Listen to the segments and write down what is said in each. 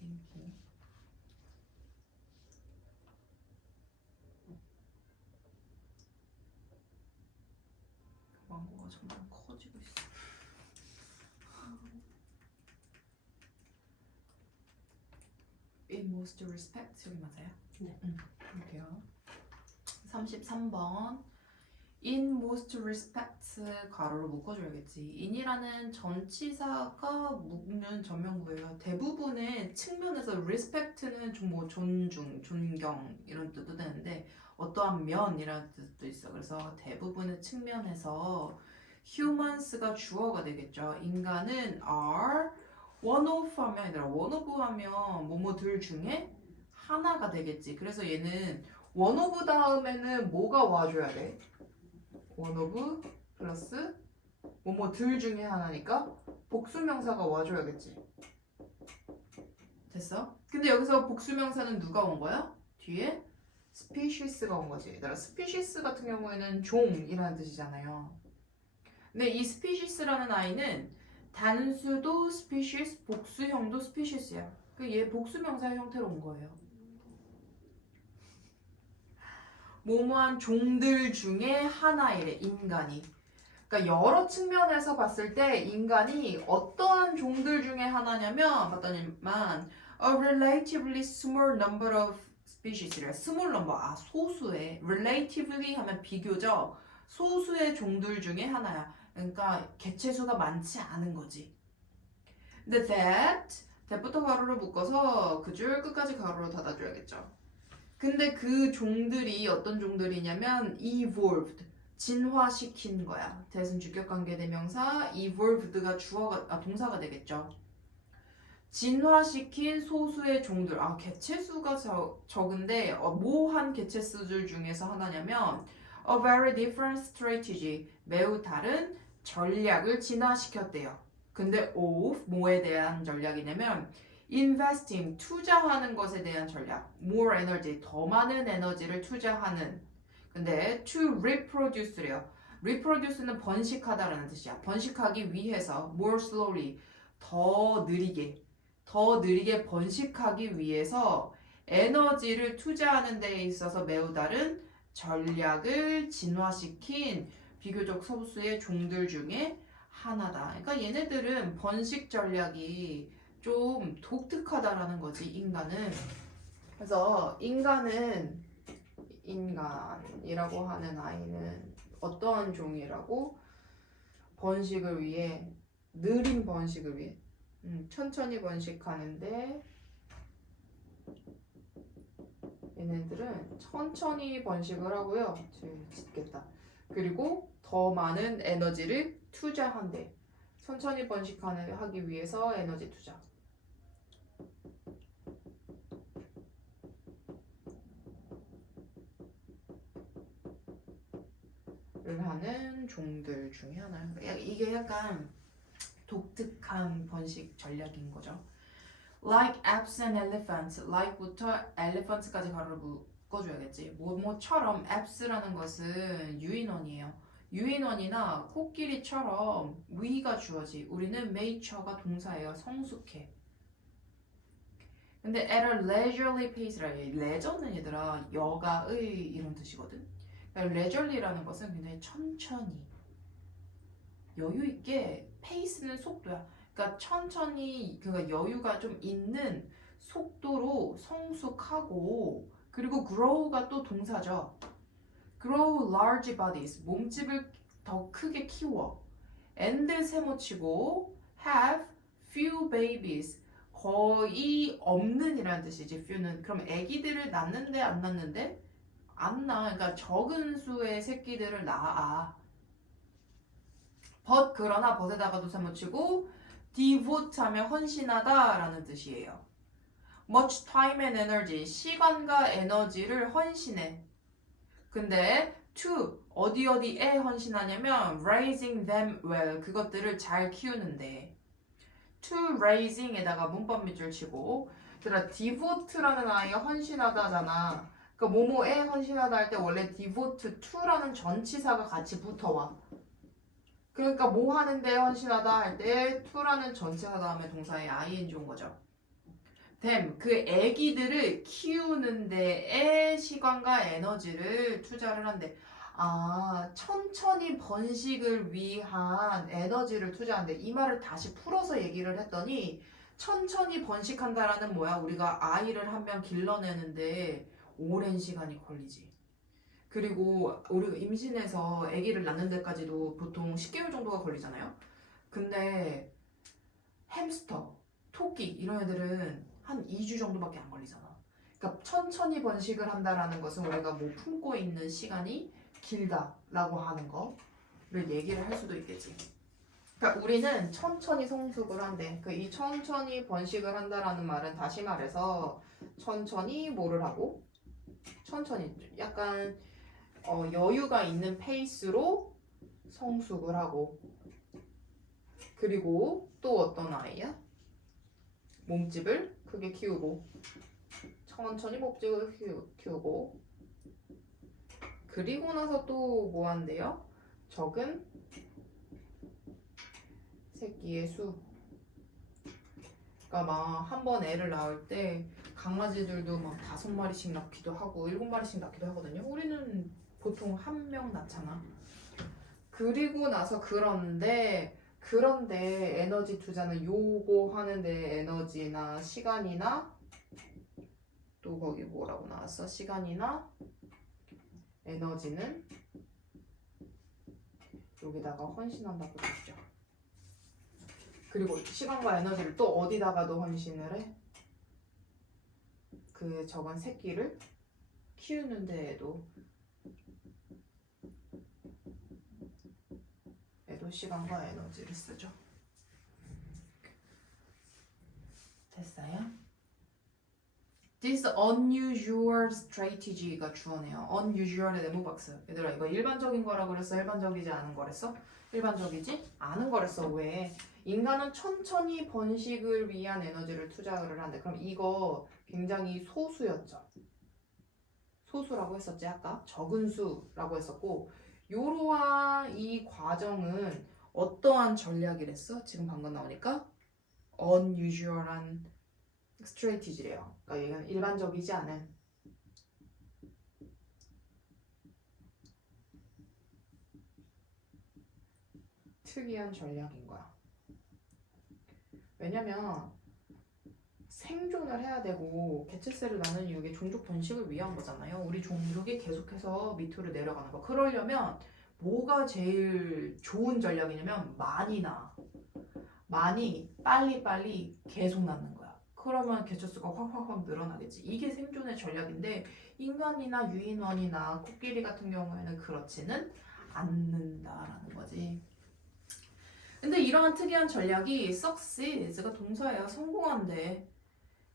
땡큐. 광고가 점점 커지고 있어. In most respect 여기 맞아요? 네. 볼게요. 33번 In most respects 가로로 묶어줘야겠지. in이라는 전치사가 묶는 전명구예요. 대부분의 측면에서 respect는 좀 뭐 존중, 존경 이런 뜻도 되는데 어떠한 면이라는 뜻도 있어. 그래서 대부분의 측면에서 humans가 주어가 되겠죠. 인간은 are one of 하면 아니라 one of 하면 뭐뭐들 중에 하나가 되겠지. 그래서 얘는 one of 다음에는 뭐가 와줘야 돼? one of 플러스 뭐뭐들 중에 하나니까 복수명사가 와줘야겠지. 됐어? 근데 여기서 복수명사는 누가 온 거야? 뒤에 species가 온 거지. 얘들아, species 같은 경우에는 종이라는 뜻이잖아요. 근데 이 species라는 아이는 단수도 species, 복수형도 species야. 그 얘 복수명사 형태로 온 거예요. 뭐뭐한 종들 중에 하나이래, 인간이. 그러니까 여러 측면에서 봤을 때 인간이 어떠한 종들 중에 하나냐면 봤더니만 a relatively small number of species래. small number, 소수의. relatively 하면 비교적 소수의 종들 중에 하나야. 그러니까 개체수가 많지 않은 거지. 근데 that부터 가로로 묶어서 그 줄 끝까지 가로로 닫아줘야겠죠. 근데 그 종들이 어떤 종들이냐면 evolved, 진화시킨 거야. that은 주격관계대명사, evolved가 동사가 되겠죠. 진화시킨 소수의 종들. 개체수가 적은데 뭐한 개체수들 중에서 하나냐면 a very different strategy, 매우 다른 전략을 진화시켰대요. 근데 of, 뭐에 대한 전략이냐면 investing, 투자하는 것에 대한 전략. more energy, 더 많은 에너지를 투자하는. 근데 to reproduce래요. reproduce는 번식하다라는 뜻이야. 번식하기 위해서 more slowly, 더 느리게 번식하기 위해서 에너지를 투자하는 데 있어서 매우 다른 전략을 진화시킨 비교적 소수의 종들 중에 하나다. 그러니까 얘네들은 번식 전략이 좀 독특하다라는 거지, 인간은. 그래서 인간이라고 하는 아이는 어떠한 종이라고? 번식을 위해, 느린 번식을 위해, 천천히 번식하는데 얘네들은 천천히 번식을 하고요. 짓겠다. 그리고 더 많은 에너지를 투자한대. 천천히 번식하기 위해서 에너지 투자. 를 하는 종들 중에 하나예요. 이게 약간 독특한 번식 전략인 거죠. Like apes and elephants. like부터 elephant까지 가로를 묶어줘야겠지. 뭐뭐처럼 apes라는 것은 유인원이에요. 유인원이나 코끼리처럼 we가 주어지. 우리는 nature가 동사예요. 성숙해. 근데 at a leisurely pace라. 레저는 얘들아 여가의 이런 뜻이거든. 그러니까 leisurely라는 것은 굉장히 천천히 여유 있게, 페이스는 속도야. 그러니까 천천히, 그러니까 여유가 좀 있는 속도로 성숙하고, 그리고 grow가 또 동사죠. grow large bodies, 몸집을 더 크게 키워. and 세모치고 have few babies, 거의 없는 이라는 뜻이지. few는 그럼 아기들을 낳는데 안 낳는데? 안 낳아. 그러니까 적은 수의 새끼들을 낳아. but 그러나 but에다가도 세모치고 devote 하면 헌신하다 라는 뜻이에요. much time and energy, 시간과 에너지를 헌신해. 근데 to 어디에 헌신하냐면 raising them well, 그것들을 잘 키우는데. to raising에다가 문법 밑줄 치고, 얘들아 devote라는 아이가 헌신하다잖아. 그러니까 뭐뭐에 헌신하다 할 때 원래 devote to라는 전치사가 같이 붙어와. 그러니까 뭐 하는데 헌신하다 할 때 to라는 전치사 다음에 동사에 ing 온 거죠. 그 애기들을 키우는 데에 시간과 에너지를 투자를 한대. 아, 천천히 번식을 위한 에너지를 투자한대. 이 말을 다시 풀어서 얘기를 했더니 천천히 번식한다라는 뭐야? 우리가 아이를 한 명 길러내는데 오랜 시간이 걸리지. 그리고 우리가 임신해서 아기를 낳는 데까지도 보통 10개월 정도가 걸리잖아요. 근데 햄스터, 토끼 이런 애들은 한 2주 정도밖에 안 걸리잖아. 그러니까 천천히 번식을 한다라는 것은 우리가 뭐 품고 있는 시간이 길다라고 하는 거를 얘기를 할 수도 있겠지. 그러니까 우리는 천천히 성숙을 한대. 이 천천히 번식을 한다라는 말은 다시 말해서 천천히 뭐를 하고 천천히 약간 여유가 있는 페이스로 성숙을 하고 그리고 또 어떤 아이야? 몸집을 크게 키우고 천천히 몸집을 키우고 그리고 나서 또 뭐 한대요? 적은 새끼의 수. 그러니까 막 한 번 애를 낳을 때 강아지들도 막 5마리씩 낳기도 하고 7마리씩 낳기도 하거든요. 우리는 보통 한 명 낳잖아. 그리고 나서 그런데 에너지 투자는 요거 하는데 에너지나 시간이나 또 거기 뭐라고 나왔어? 시간이나 에너지는 여기다가 헌신한다고 했죠. 그리고 시간과 에너지를 또 어디다가도 헌신을 해? 그 적은 새끼를 키우는 데에도 시간과 에너지를 쓰죠. 됐어요? This unusual strategy가 주어네요. unusual의 네모박스. 얘들아 이거 일반적인 거라고 그랬어? 일반적이지 않은 거랬어? 일반적이지 않은 거랬어. 왜? 인간은 천천히 번식을 위한 에너지를 투자를 한대. 그럼 이거 굉장히 소수였죠. 소수라고 했었지 아까? 적은 수라고 했었고 요러한 이 과정은 어떠한 전략이랬어? 지금 방금 나오니까 unusual한 strategy래요. 그러니까 이건 일반적이지 않은 특이한 전략인 거야. 왜냐면 생존을 해야 되고 개체세를 낳는 이유가 종족 번식을 위한 거잖아요. 우리 종족이 계속해서 밑으로 내려가는 거. 그러려면 뭐가 제일 좋은 전략이냐면 많이 빨리빨리 계속 낳는 거야. 그러면 개체수가 확 늘어나겠지. 이게 생존의 전략인데 인간이나 유인원이나 코끼리 같은 경우에는 그렇지는 않는다라는 거지. 근데 이러한 특이한 전략이 succeeds가 동사예요. 성공한대.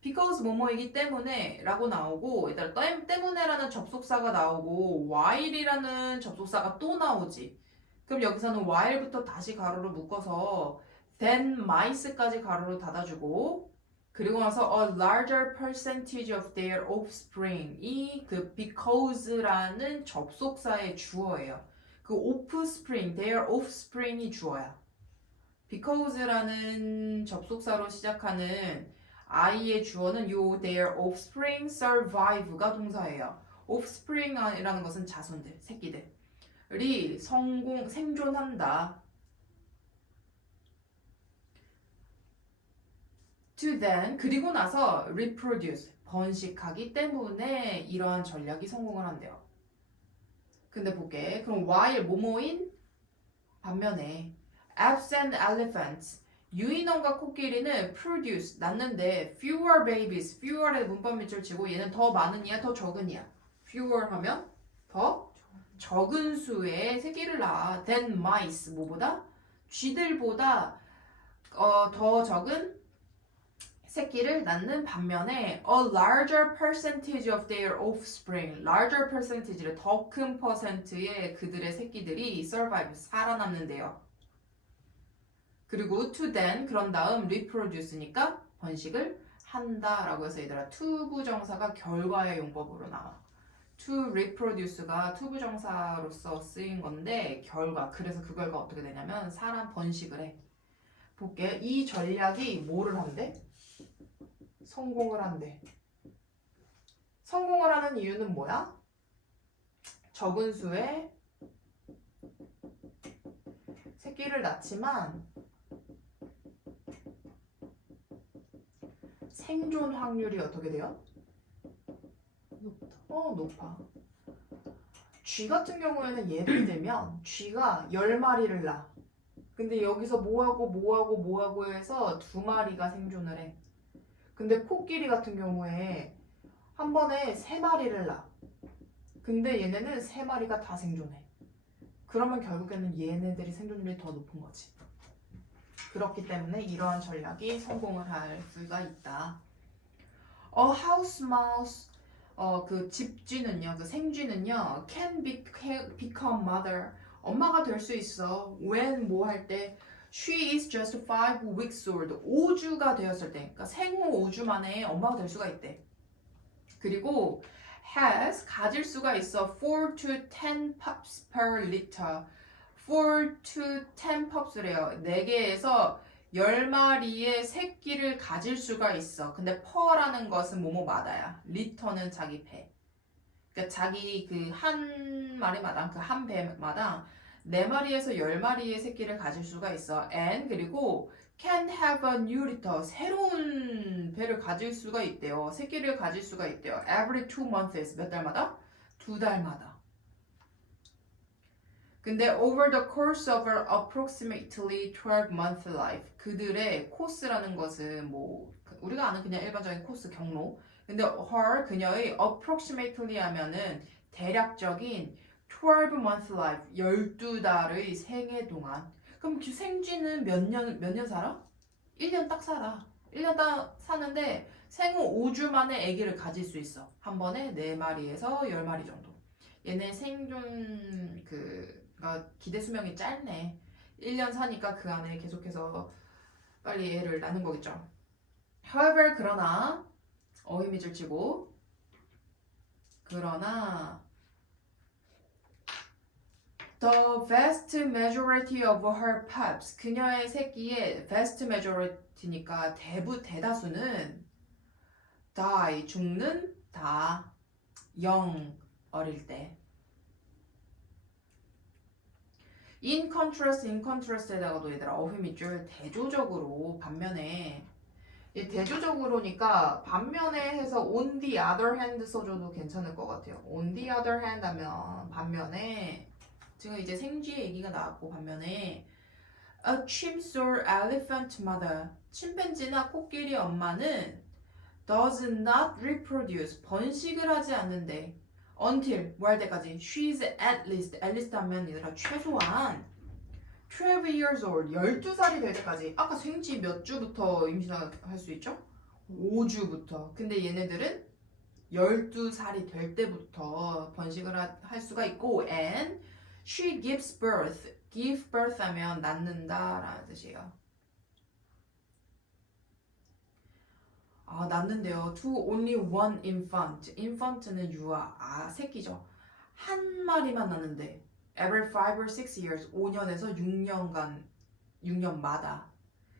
because 뭐뭐이기 때문에 라고 나오고 일단 때문에라는 접속사가 나오고 while이라는 접속사가 또 나오지. 그럼 여기서는 while부터 다시 가로로 묶어서 then mice까지 가로로 닫아주고 그리고 나서 a larger percentage of their offspring 이 그 because라는 접속사의 주어예요. 그 offspring, their offspring이 주어야. because라는 접속사로 시작하는 I의 주어는 요 their offspring survive가 동사예요. offspring이라는 것은 자손들, 새끼들이 생존한다. to then 그리고 나서 reproduce 번식하기 때문에 이러한 전략이 성공을 한대요. 근데 볼게. 그럼 while 뭐뭐인 반면에 absent elephants 유인원과 코끼리는 produce 낳는데 fewer babies fewer의 문법 밑줄 치고 얘는 더 많으냐 더 적으냐 fewer 하면 더 적은 수의 새끼를 낳아 than mice 뭐보다 쥐들보다 더 적은 새끼를 낳는 반면에 a larger percentage of their offspring larger percentage를 더 큰 퍼센트의 그들의 새끼들이 survive 살아남는데요. 그리고 to then 그런 다음 reproduce니까 번식을 한다라고 해서 얘들아 to 부정사가 결과의 용법으로 나와. to reproduce가 to 부정사로서 쓰인 건데 결과 그래서 그 결과 어떻게 되냐면 사람 번식을 해. 볼게. 이 전략이 뭐를 한대? 성공을 한대. 성공을 하는 이유는 뭐야? 적은 수의 새끼를 낳지만 생존 확률이 어떻게 돼요? 높아. 쥐 같은 경우에는 예를 들면 쥐가 10마리를 낳아. 근데 여기서 뭐하고 해서 2마리가 생존을 해. 근데 코끼리 같은 경우에 한 번에 3마리를 낳아. 근데 얘네는 3마리가 다 생존해. 그러면 결국에는 얘네들이 생존율이 더 높은 거지. 그렇기 때문에 이러한 전략이 성공을 할 수가 있다. house mouse 그 집쥐는요, 그 생쥐는요, can become mother. 엄마가 될 수 있어. when 뭐 할 때 she is just 5 weeks old. 5주가 되었을 때. 그러니까 생후 5주 만에 엄마가 될 수가 있대. 그리고 has 가질 수가 있어. 4 to 10 pups per litter. 4 to 10 pups래요. 4개에서 10마리의 새끼를 가질 수가 있어. 근데 per라는 것은 뭐뭐마다야. 리터는 자기 배. 그러니까 자기 그 한 마리마다, 그 한 배마다 4마리에서 10마리의 새끼를 가질 수가 있어. and 그리고 can have a new litter. 새로운 배를 가질 수가 있대요. 새끼를 가질 수가 있대요. every 2 months. 몇 달마다? 2달마다. 근데 over the course of approximately 12-month life. 그들의 코스라는 것은 뭐 우리가 아는 그냥 일반적인 코스 경로. 근데 her 그녀의 approximately 하면은 대략적인 12-month life 12달의 생애 동안. 그럼 그 생쥐는 몇 년 살아? 1년 딱 살아. 1년 딱 사는데 생후 5주 만에 아기를 가질 수 있어. 한 번에 4마리에서 10마리 정도. 얘네 생존 기대 수명이 짧네. 1년 사니까 그 안에 계속해서 빨리 애를 낳는 거겠죠. However, 그러나 어휘미줄 치고 그러나 The vast majority of her pups. 그녀의 새끼의 vast majority니까 대다수는 die, 죽는, 다, young, 어릴 때. in contrast에다가도 얘들아 어휘미줄 대조적으로 반면에 이 대조적으로니까 반면에 해서 on the other hand 써줘도 괜찮을 것 같아요. on the other hand 하면 반면에 지금 이제 생쥐 얘기가 나왔고 반면에 a chimps or elephant mother 침팬지나 코끼리 엄마는 does not reproduce 번식을 하지 않는데 until 뭐 할 때까지 she's at least 하면 얘들아 최소한 12 years old 12살이 될 때까지. 아까 생쥐 몇 주부터 임신할 수 있죠? 5주부터. 근데 얘네들은 12살이 될 때부터 번식을 할 수가 있고 and she gives birth. give birth 하면 낳는다 라는 뜻이에요. 낳는데요. to only one infant. infant는 유아, 새끼죠. 한 마리만 낳는데 every 5 or 6 years. 5년에서 6년마다.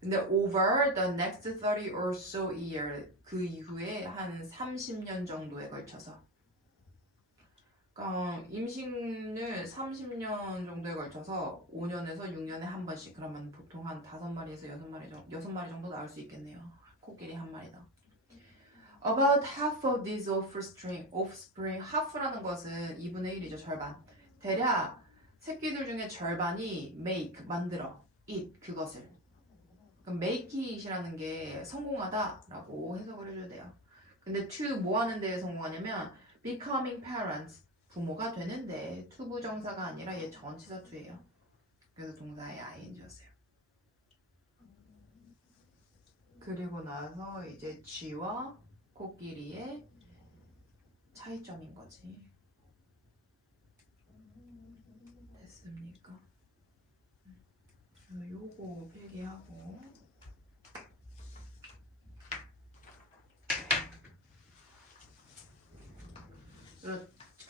근데 over the next 30 or so year. 그 이후에 한 30년 정도에 걸쳐서. 그러니까 임신을 30년 정도에 걸쳐서 5년에서 6년에 한 번씩. 그러면 보통 한 5마리에서 6마리 정도 나올 수 있겠네요. 코끼리 한 마리다. About half of these offspring, half라는 것은 2분의 1이죠, 절반. 대략 새끼들 중에 절반이 make, 만들어, eat, 그것을. 그럼 make it이라는 게 성공하다라고 해석을 해줘야 돼요. 근데 to 뭐 하는 데에 성공하냐면 becoming parents, 부모가 되는데 to 부정사가 아니라 얘 전치사 to예요. 그래서 동사의 ing였어요. 그리고 나서 이제 쥐와 코끼리의 차이점인 거지. 됐습니까? 요거 필기하고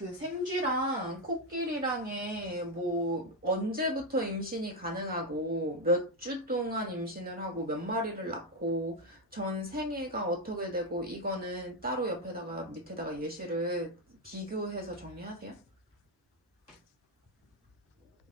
그 생쥐랑 코끼리랑의 뭐 언제부터 임신이 가능하고 몇 주 동안 임신을 하고 몇 마리를 낳고 전 생애가 어떻게 되고 이거는 따로 옆에다가 밑에다가 예시를 비교해서 정리하세요.